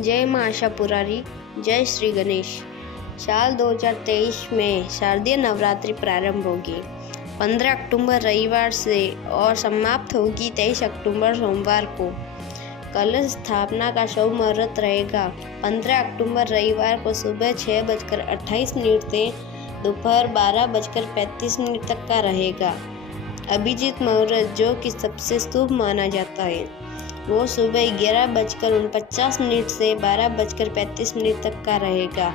जय मां आशापुरारी, जय श्री गणेश। साल 2023 में शारदीय नवरात्रि प्रारंभ होगी 15 अक्टूबर रविवार से और समाप्त होगी 23 अक्टूबर सोमवार को। कलश स्थापना का शुभ मुहूर्त रहेगा 15 अक्टूबर रविवार को सुबह 6:28 से दोपहर 12:35 तक का रहेगा। अभिजीत मुहूर्त जो कि सबसे शुभ माना जाता है वो सुबह 11:49 से 12:35 तक का रहेगा।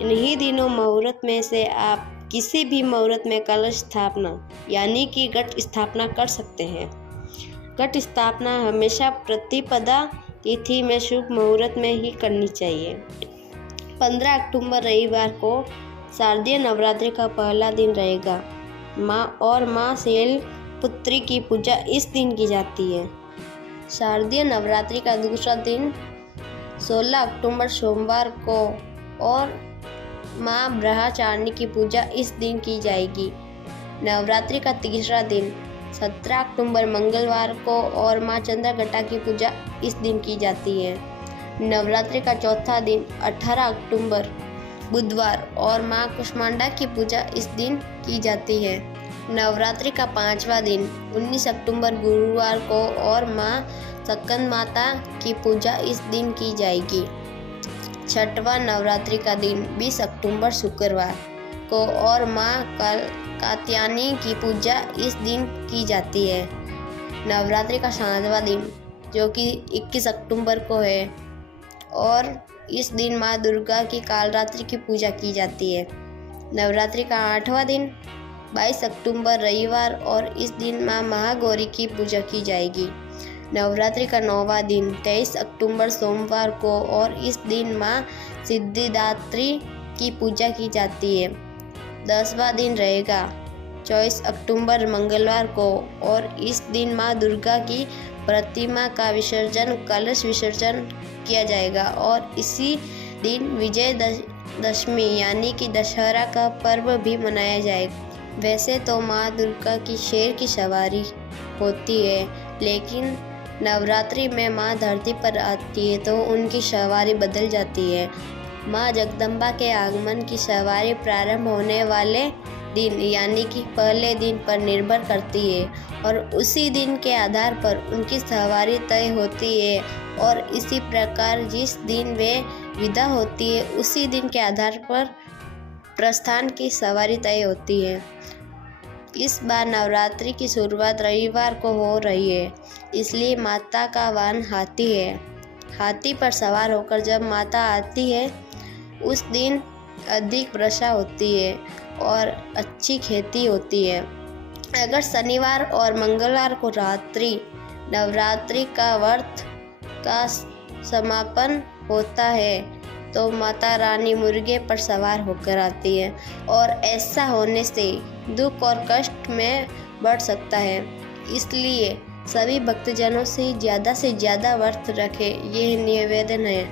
इन्हीं दिनों मुहूर्त में से आप किसी भी मुहूर्त में कलश स्थापना यानी कि घट स्थापना कर सकते हैं। घट स्थापना हमेशा प्रतिपदा तिथि में शुभ मुहूर्त में ही करनी चाहिए। 15 अक्टूबर रविवार को शारदीय नवरात्रि का पहला दिन रहेगा। माँ शैल पुत्री की पूजा इस दिन की जाती है। शारदीय नवरात्रि का दूसरा दिन 16 अक्टूबर सोमवार को और माँ ब्रह्मचारिणी की पूजा इस दिन की जाएगी। नवरात्रि का तीसरा दिन 17 अक्टूबर मंगलवार को और माँ चंद्रघटा की पूजा इस दिन की जाती है। नवरात्रि का चौथा दिन 18 अक्टूबर बुधवार और माँ कुष्मांडा की पूजा इस दिन की जाती है। नवरात्रि का पांचवा दिन 19 अक्टूबर गुरुवार को और माँ स्कंद माता की पूजा इस दिन की जाएगी। छठवां नवरात्रि का दिन 20 अक्टूबर शुक्रवार को और माँ कात्यायनी की पूजा इस दिन की जाती है। नवरात्रि का सातवां दिन जो कि 21 अक्टूबर को है और इस दिन माँ दुर्गा की कालरात्रि की पूजा की जाती है। नवरात्रि का आठवां दिन 22 अक्टूबर रविवार और इस दिन माँ महागौरी की पूजा की जाएगी। नवरात्रि का 9वां दिन 23 अक्टूबर सोमवार को और इस दिन माँ सिद्धिदात्री की पूजा की जाती है। 10वां दिन रहेगा 24 अक्टूबर मंगलवार को और इस दिन माँ दुर्गा की प्रतिमा का विसर्जन कलश विसर्जन किया जाएगा और इसी दिन विजयदशमी यानी कि दशहरा का पर्व भी मनाया जाएगा। वैसे तो माँ दुर्गा की शेर की सवारी होती है, लेकिन नवरात्रि में माँ धरती पर आती है तो उनकी सवारी बदल जाती है। माँ जगदम्बा के आगमन की सवारी प्रारंभ होने वाले दिन यानी कि पहले दिन पर निर्भर करती है और उसी दिन के आधार पर उनकी सवारी तय होती है और इसी प्रकार जिस दिन वे विदा होती है उसी दिन के आधार पर प्रस्थान की सवारी तय होती है। इस बार नवरात्रि की शुरुआत रविवार को हो रही है, इसलिए माता का वाहन हाथी है। हाथी पर सवार होकर जब माता आती है उस दिन अधिक वर्षा होती है और अच्छी खेती होती है। अगर शनिवार और मंगलवार को रात्रि नवरात्रि का व्रत का समापन होता है तो माता रानी मुर्गे पर सवार होकर आती है और ऐसा होने से दुख और कष्ट में बढ़ सकता है। इसलिए सभी भक्तजनों से ज़्यादा व्रत रखें, ये निवेदन है।